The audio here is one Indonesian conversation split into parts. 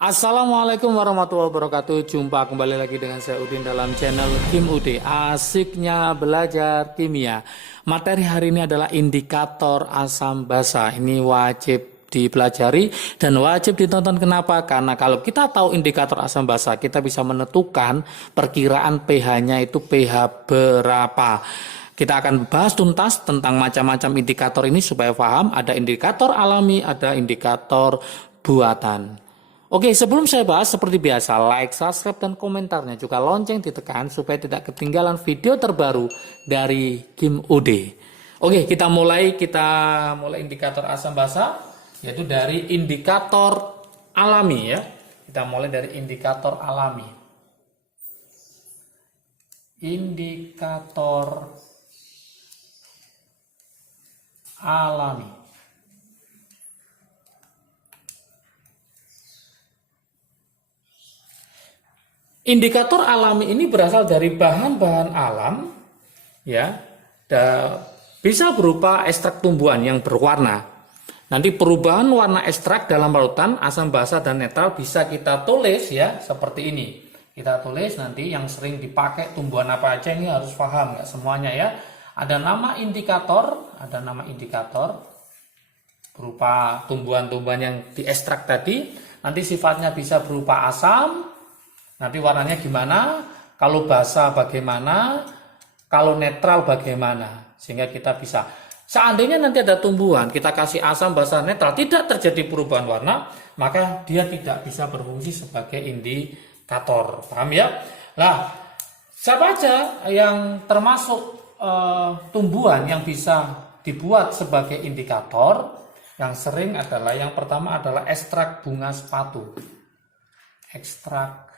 Assalamualaikum warahmatullahi wabarakatuh. Jumpa kembali lagi dengan saya Udin dalam channel Kim UD. Asiknya belajar kimia. Materi hari ini adalah indikator asam basa. Ini wajib dipelajari dan wajib ditonton. Kenapa? Karena kalau kita tahu indikator asam basa, kita bisa menentukan perkiraan pH-nya itu pH berapa. Kita akan bahas tuntas tentang macam-macam indikator ini supaya paham. Ada indikator alami, ada indikator buatan. Oke, sebelum saya bahas seperti biasa, like, subscribe, dan komentarnya juga lonceng ditekan supaya tidak ketinggalan video terbaru dari Kim UD. Oke, kita mulai indikator asam basa, yaitu dari indikator alami ya. Kita mulai dari indikator alami. Indikator alami. Indikator alami ini berasal dari bahan-bahan alam, ya, bisa berupa ekstrak tumbuhan yang berwarna. Nanti perubahan warna ekstrak dalam larutan asam basa dan netral bisa kita tulis ya seperti ini. Kita tulis nanti yang sering dipakai tumbuhan apa aja, ini harus paham nggak semuanya ya. Ada nama indikator berupa tumbuhan-tumbuhan yang diekstrak tadi. Nanti sifatnya bisa berupa asam. Nanti warnanya gimana, kalau basa bagaimana, kalau netral bagaimana, sehingga kita bisa. Seandainya nanti ada tumbuhan, kita kasih asam, basa, netral, tidak terjadi perubahan warna, maka dia tidak bisa berfungsi sebagai indikator. Paham ya? Nah, siapa aja yang termasuk tumbuhan yang bisa dibuat sebagai indikator? Yang sering adalah, yang pertama adalah ekstrak bunga sepatu. Ekstrak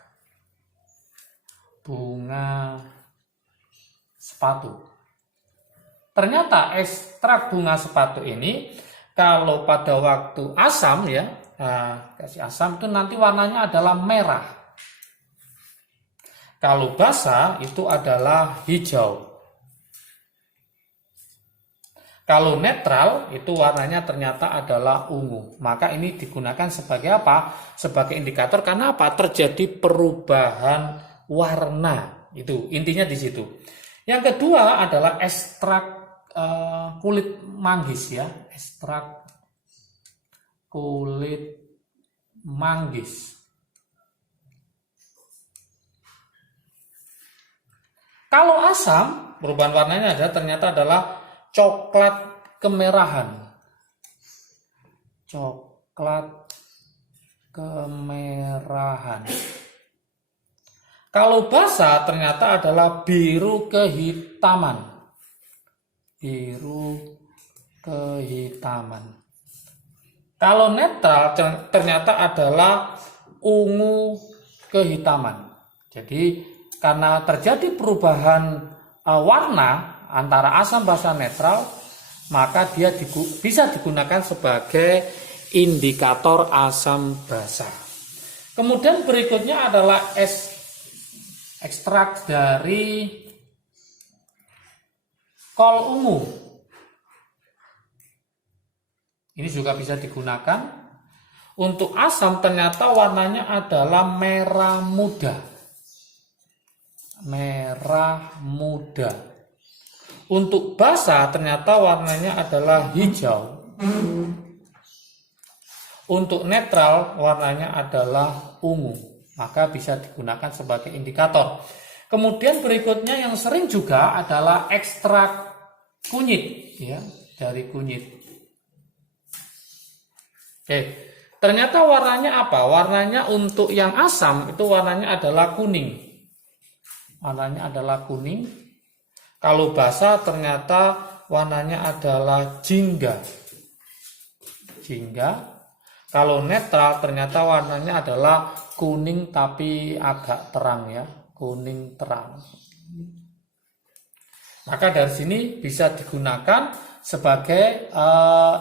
bunga sepatu. Ternyata ekstrak bunga sepatu ini kalau pada waktu asam ya, kasih asam itu nanti warnanya adalah merah. Kalau basa itu adalah hijau. Kalau netral itu warnanya ternyata adalah ungu. Maka ini digunakan sebagai apa? Sebagai indikator karena apa? Terjadi perubahan warna, itu intinya di situ. Yang kedua adalah ekstrak kulit manggis ya, ekstrak kulit manggis. Kalau asam, perubahan warnanya ternyata adalah coklat kemerahan. Coklat kemerahan. Kalau basa ternyata adalah biru kehitaman. Biru kehitaman. Kalau netral ternyata adalah ungu kehitaman. Jadi karena terjadi perubahan warna antara asam basa netral, maka dia bisa digunakan sebagai indikator asam basa. Kemudian berikutnya adalah ekstrak dari kol ungu. Ini juga bisa digunakan. Untuk asam ternyata warnanya adalah merah muda. Merah muda. Untuk basa ternyata warnanya adalah hijau. Untuk netral warnanya adalah ungu. Maka bisa digunakan sebagai indikator. Kemudian berikutnya yang sering juga adalah ekstrak kunyit ya, dari kunyit. Oke, ternyata warnanya apa? Warnanya untuk yang asam itu warnanya adalah kuning. Warnanya adalah kuning. Kalau basa ternyata warnanya adalah jingga. Jingga. Kalau netral ternyata warnanya adalah kuning tapi agak terang ya, kuning terang. Maka dari sini bisa digunakan sebagai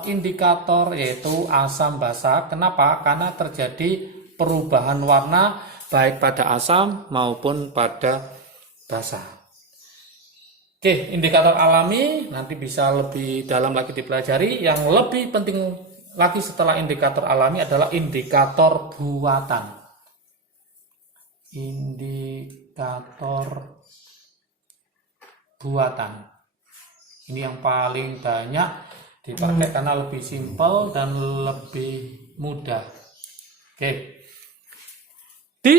indikator yaitu asam basa. Kenapa? Karena terjadi perubahan warna baik pada asam maupun pada basa. Oke, indikator alami nanti bisa lebih dalam lagi dipelajari. Yang lebih penting lagi setelah indikator alami adalah indikator buatan. Indikator buatan. Ini yang paling banyak dipakai karena lebih simpel dan lebih mudah. Oke. Di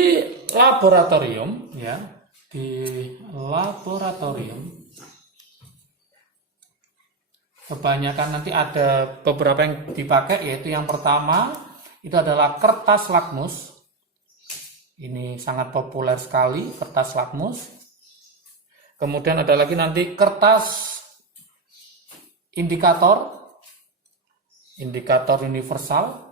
laboratorium ya, di laboratorium kebanyakan nanti ada beberapa yang dipakai, yaitu yang pertama itu adalah kertas lakmus. Ini sangat populer sekali, kertas lakmus. Kemudian ada lagi nanti kertas indikator, indikator universal.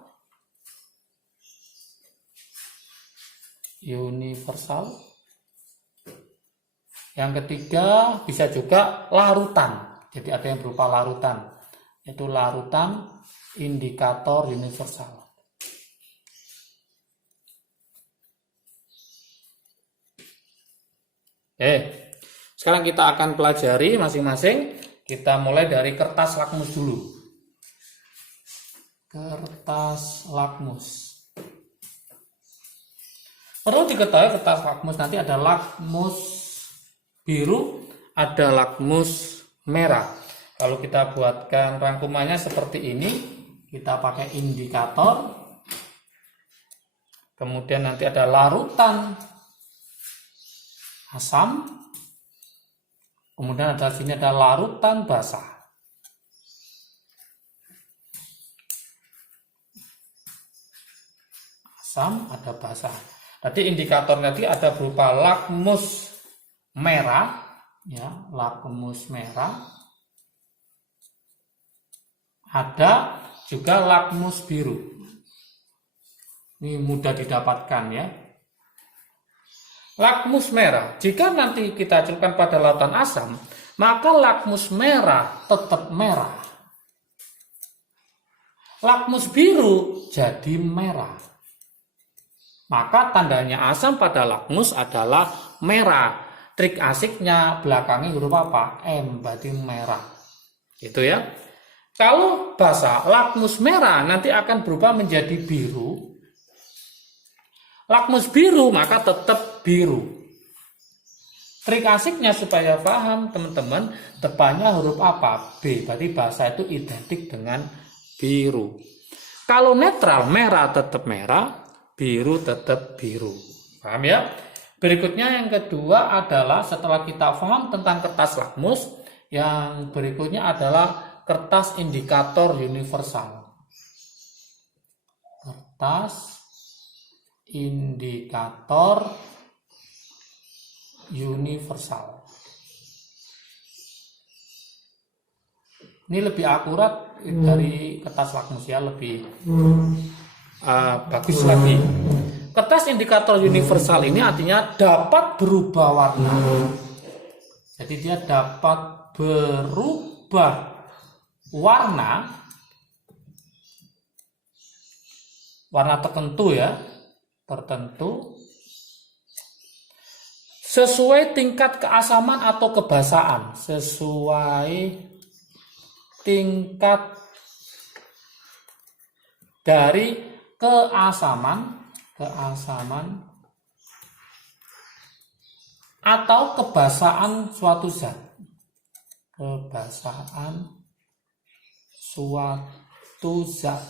Yang ketiga bisa juga larutan. Jadi ada yang berupa larutan, yaitu larutan indikator universal. Sekarang kita akan pelajari masing-masing. Kita mulai dari kertas lakmus dulu. Kertas lakmus. Perlu diketahui kertas lakmus nanti ada lakmus biru, ada lakmus merah. Kalau kita buatkan rangkumannya seperti ini, kita pakai indikator. Kemudian nanti ada larutan asam. Kemudian ada sini ada larutan basah. Asam, ada basah. Tadi indikator nanti ada berupa lakmus merah, ya, lakmus merah. Ada juga lakmus biru. Ini mudah didapatkan ya. Lakmus merah, jika nanti kita celupkan pada larutan asam, maka lakmus merah tetap merah. Lakmus biru jadi merah. Maka tandanya asam pada lakmus adalah merah. Trik asiknya belakangnya huruf apa? M, berarti merah. Itu ya. Kalau basah, lakmus merah nanti akan berubah menjadi biru. Lakmus biru maka tetap biru. Trik asiknya supaya paham teman-teman, depannya huruf apa? B, berarti basah itu identik dengan biru. Kalau netral, merah tetap merah, biru tetap biru. Paham ya? Berikutnya yang kedua adalah setelah kita paham tentang kertas lakmus, yang berikutnya adalah kertas indikator universal. Kertas indikator universal. Ini lebih akurat dari kertas lakmus ya, lebih bagus lagi. Kertas indikator universal ini artinya dapat berubah warna. Jadi dia dapat berubah warna tertentu ya, tertentu sesuai tingkat keasaman atau kebasaan, sesuai tingkat dari keasaman atau kebasaan suatu zat. Kebasaan suatu zat.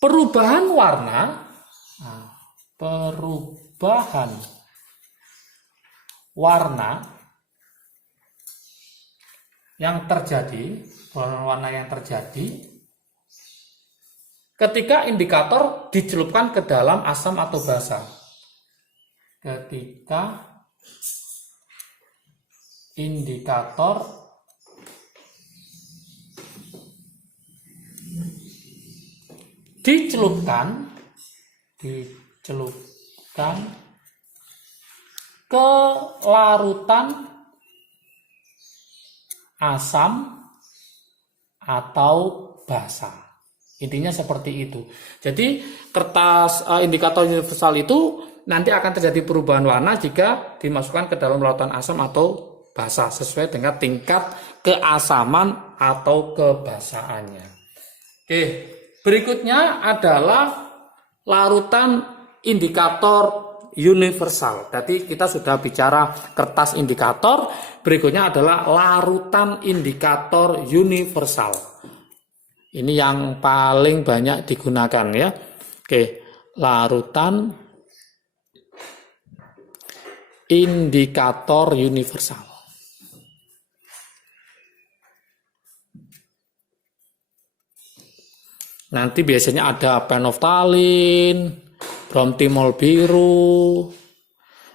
Perubahan warna, perubahan warna yang terjadi, warna yang terjadi ketika indikator dicelupkan ke dalam asam atau basa. Ketika indikator dicelupkan ke larutan asam atau basa. Intinya seperti itu. Jadi kertas indikator universal itu nanti akan terjadi perubahan warna jika dimasukkan ke dalam larutan asam atau basa sesuai dengan tingkat keasaman atau kebasaannya. Oke, berikutnya adalah larutan indikator universal. Tadi kita sudah bicara kertas indikator, berikutnya adalah larutan indikator universal. Ini yang paling banyak digunakan ya. Oke, larutan indikator universal. Nanti biasanya ada penoftalin, bromtimol biru,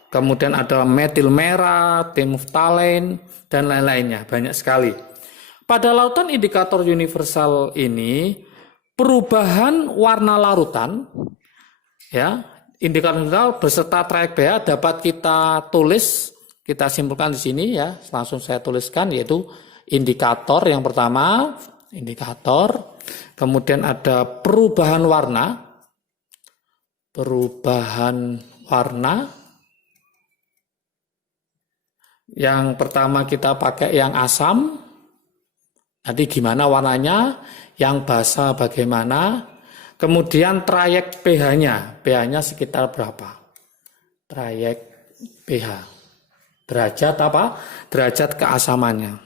kemudian ada metil merah, timoftalin, dan lain-lainnya. Banyak sekali. Pada larutan indikator universal ini, perubahan warna larutan, ya, indikator universal beserta trayek pH dapat kita tulis, kita simpulkan di sini ya. Langsung saya tuliskan, yaitu indikator yang pertama, indikator. Kemudian ada perubahan warna. Yang pertama kita pakai yang asam. Nanti gimana warnanya? Yang basa bagaimana? Kemudian trayek pH-nya. pH-nya sekitar berapa? Trayek pH. Derajat apa? Derajat keasamannya.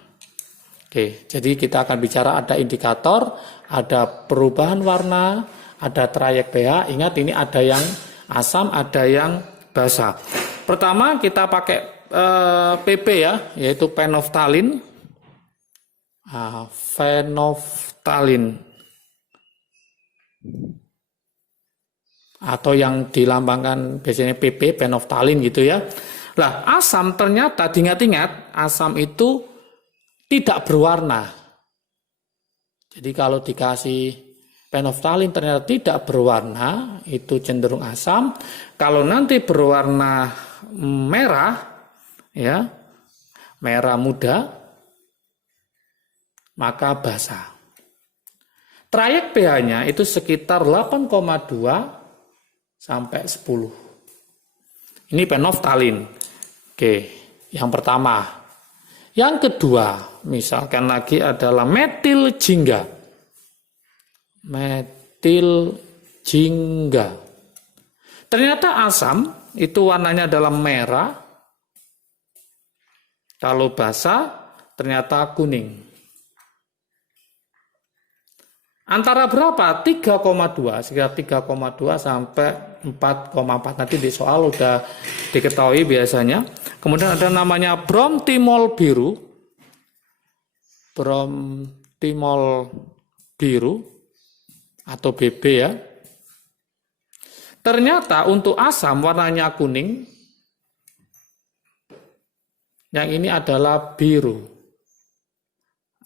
Oke, jadi kita akan bicara ada indikator, ada perubahan warna, ada trayek pH. Ingat ini ada yang asam, ada yang basa. Pertama kita pakai PP ya, yaitu penoftalin. Fenoftalin. Atau yang dilambangkan biasanya PP, penoftalin gitu ya. Nah, asam ternyata diingat-ingat, asam itu tidak berwarna. Jadi kalau dikasih penoftalin ternyata tidak berwarna, itu cenderung asam. Kalau nanti berwarna merah, ya, merah muda, maka basa. Trayek pH-nya itu sekitar 8,2 sampai 10. Ini penoftalin. Oke, yang pertama. Yang kedua, misalkan lagi adalah metil jingga. Metil jingga. Ternyata asam itu warnanya adalah merah. Kalau basa ternyata kuning. Antara berapa? 3,2, sekitar 3,2 sampai 4,4. Nanti di soal udah diketahui biasanya. Kemudian ada namanya bromtimol biru. Bromtimol biru atau BB ya. Ternyata untuk asam warnanya kuning. Yang ini adalah biru.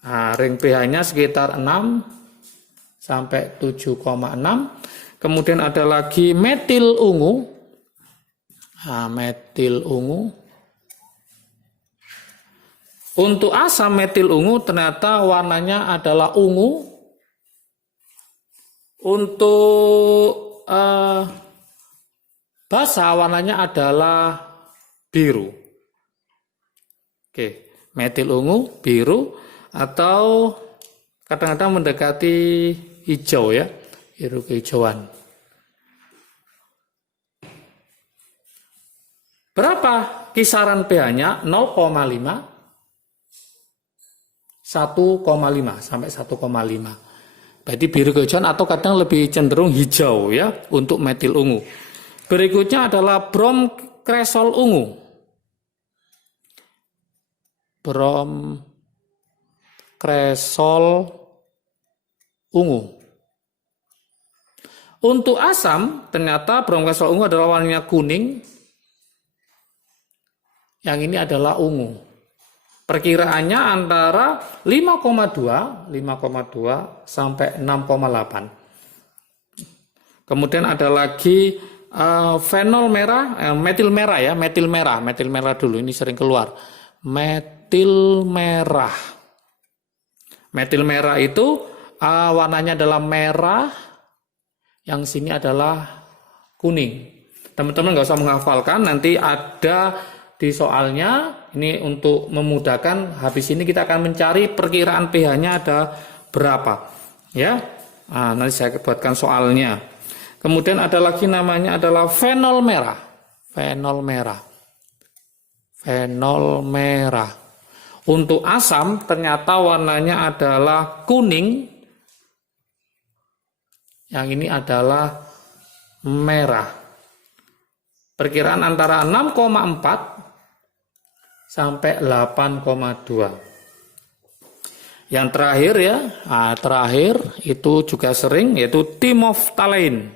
Nah, ring pH-nya sekitar 6 sampai 7,6. Kemudian ada lagi metil ungu. Nah, metil ungu. Untuk asam metil ungu ternyata warnanya adalah ungu. Untuk basa warnanya adalah biru. Oke, metil ungu, biru, atau kadang-kadang mendekati hijau ya, biru kehijauan. Berapa kisaran pH-nya? 0,5, 1,5 sampai 1,5. Berarti biru kehijauan atau kadang lebih cenderung hijau ya untuk metil ungu. Berikutnya adalah bromkresol ungu. Bromkresol ungu. Untuk asam ternyata bromkresol ungu adalah warnanya kuning. Yang ini adalah ungu. Perkiraannya antara 5,2 sampai 6,8. Kemudian ada lagi fenol merah, metil merah ya, metil merah dulu, ini sering keluar. Metil merah itu warnanya adalah merah, yang sini adalah kuning. Teman-teman nggak usah menghafalkan, nanti ada di soalnya Ini untuk memudahkan, habis ini kita akan mencari perkiraan pH-nya ada berapa. Ya, nanti saya buatkan soalnya. Kemudian ada lagi namanya adalah fenol merah. Fenol merah. Fenol merah. Untuk asam ternyata warnanya adalah kuning. Yang ini adalah merah. Perkiraan antara 6,4 sampai 8,2. Yang terakhir ya, terakhir itu juga sering, yaitu timoftalein.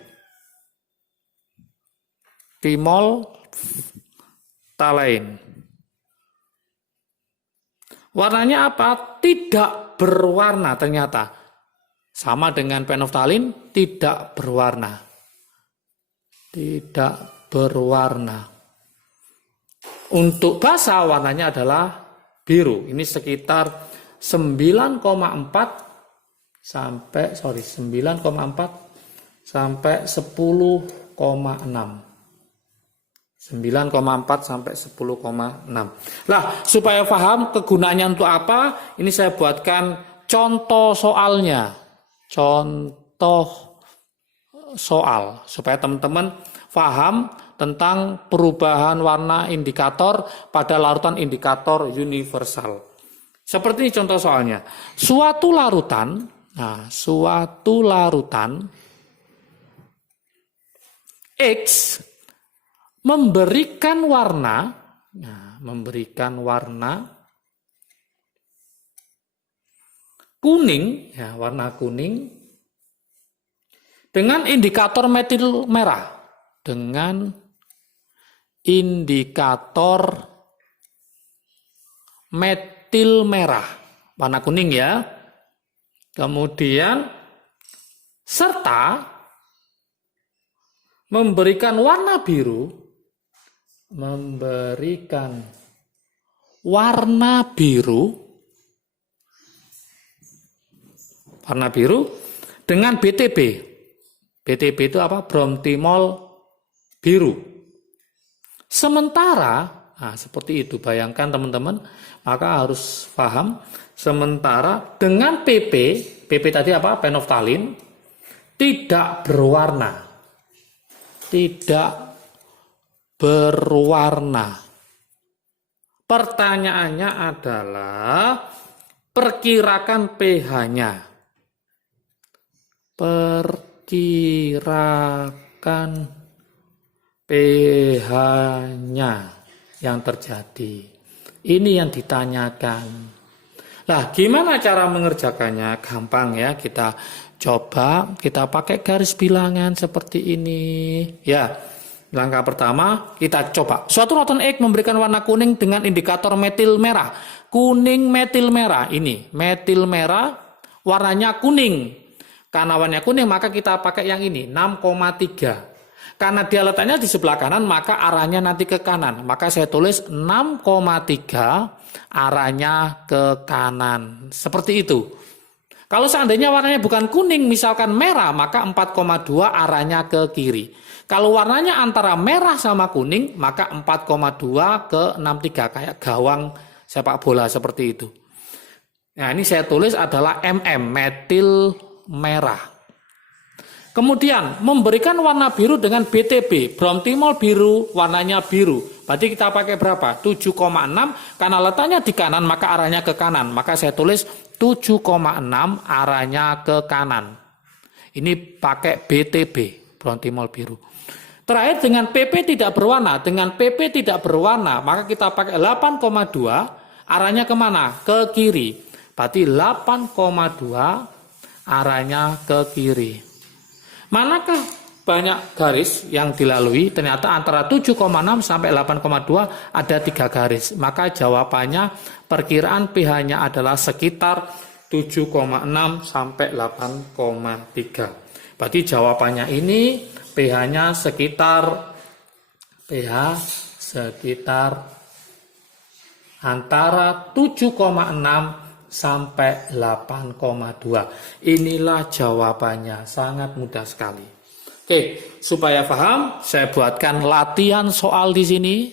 Timoltalein. Warnanya apa? Tidak berwarna ternyata. Sama dengan fenolftalin, tidak berwarna. Tidak berwarna. Untuk basa warnanya adalah biru. Ini sekitar 9,4 sampai 10,6. Sampai 10,6. Lah, supaya paham kegunaannya untuk apa, ini saya buatkan contoh soalnya. Contoh soal supaya teman-teman paham tentang perubahan warna indikator pada larutan indikator universal. Seperti ini contoh soalnya. Suatu larutan X memberikan warna kuning, warna kuning dengan indikator metil merah, warna kuning ya. Kemudian serta memberikan warna biru, dengan BTB. BTB itu apa? Bromtimol biru. Sementara, seperti itu, bayangkan teman-teman, maka harus paham. Sementara dengan PP tadi apa? Fenolftalin, tidak berwarna. Pertanyaannya adalah perkirakan pH-nya. pH-nya yang terjadi. Ini yang ditanyakan. Nah, gimana cara mengerjakannya? Gampang ya, kita coba, kita pakai garis bilangan seperti ini. Ya, langkah pertama kita coba. Suatu larutan X memberikan warna kuning dengan indikator metil merah. Kuning metil merah, ini metil merah warnanya kuning. Karena warnanya kuning maka kita pakai yang ini 6,3. Karena dia letaknya di sebelah kanan, maka arahnya nanti ke kanan. Maka saya tulis 6,3 arahnya ke kanan. Seperti itu. Kalau seandainya warnanya bukan kuning, misalkan merah, maka 4,2 arahnya ke kiri. Kalau warnanya antara merah sama kuning, maka 4,2 ke 6,3. Kayak gawang sepak bola seperti itu. Nah, ini saya tulis adalah metil merah. Kemudian memberikan warna biru dengan BTB, bromtimol biru, warnanya biru. Berarti kita pakai berapa? 7,6, karena letaknya di kanan maka arahnya ke kanan. Maka saya tulis 7,6 arahnya ke kanan. Ini pakai BTB, bromtimol biru. Terakhir dengan PP tidak berwarna. Dengan PP tidak berwarna, maka kita pakai 8,2, arahnya kemana? Ke kiri. Berarti 8,2 arahnya ke kiri. Manakah banyak garis yang dilalui? Ternyata antara 7,6 sampai 8,2 ada 3 garis. Maka jawabannya perkiraan pH-nya adalah sekitar 7,6 sampai 8,3. Berarti jawabannya ini pH-nya sekitar antara 7,6 sampai 8,2. Inilah jawabannya, sangat mudah sekali. Oke, supaya paham, saya buatkan latihan soal di sini.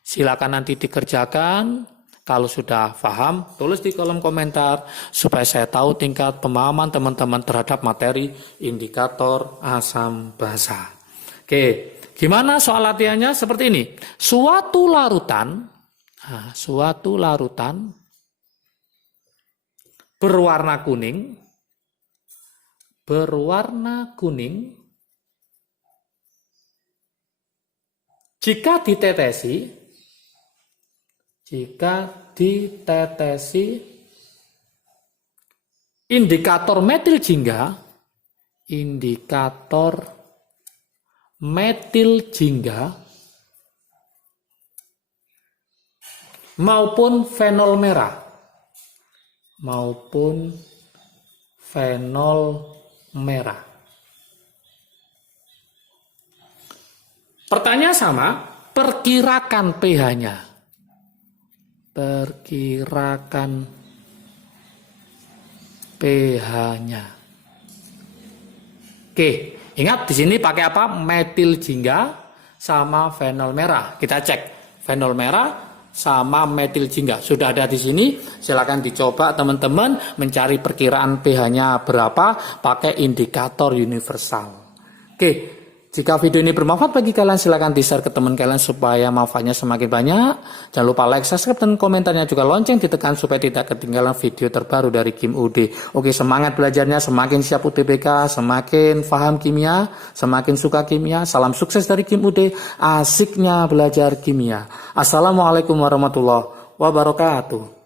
Silakan nanti dikerjakan. Kalau sudah paham, tulis di kolom komentar supaya saya tahu tingkat pemahaman teman-teman terhadap materi indikator asam basa. Oke, gimana soal latihannya? Seperti ini. Suatu larutan berwarna kuning jika ditetesi indikator metil jingga maupun fenol merah. Pertanyaan sama, perkirakan pH-nya. Oke, ingat di sini pakai apa? Metil jingga sama fenol merah. Kita cek fenol merah sama metil jingga. Sudah ada di sini. Silakan dicoba teman-teman mencari perkiraan pH-nya berapa pakai indikator universal. Oke. Jika video ini bermanfaat bagi kalian, silahkan di-share ke teman kalian supaya manfaatnya semakin banyak. Jangan lupa like, subscribe, dan komentarnya juga lonceng ditekan supaya tidak ketinggalan video terbaru dari Kim UD. Oke, semangat belajarnya, semakin siap UTBK, semakin paham kimia, semakin suka kimia. Salam sukses dari Kim UD, asiknya belajar kimia. Assalamualaikum warahmatullahi wabarakatuh.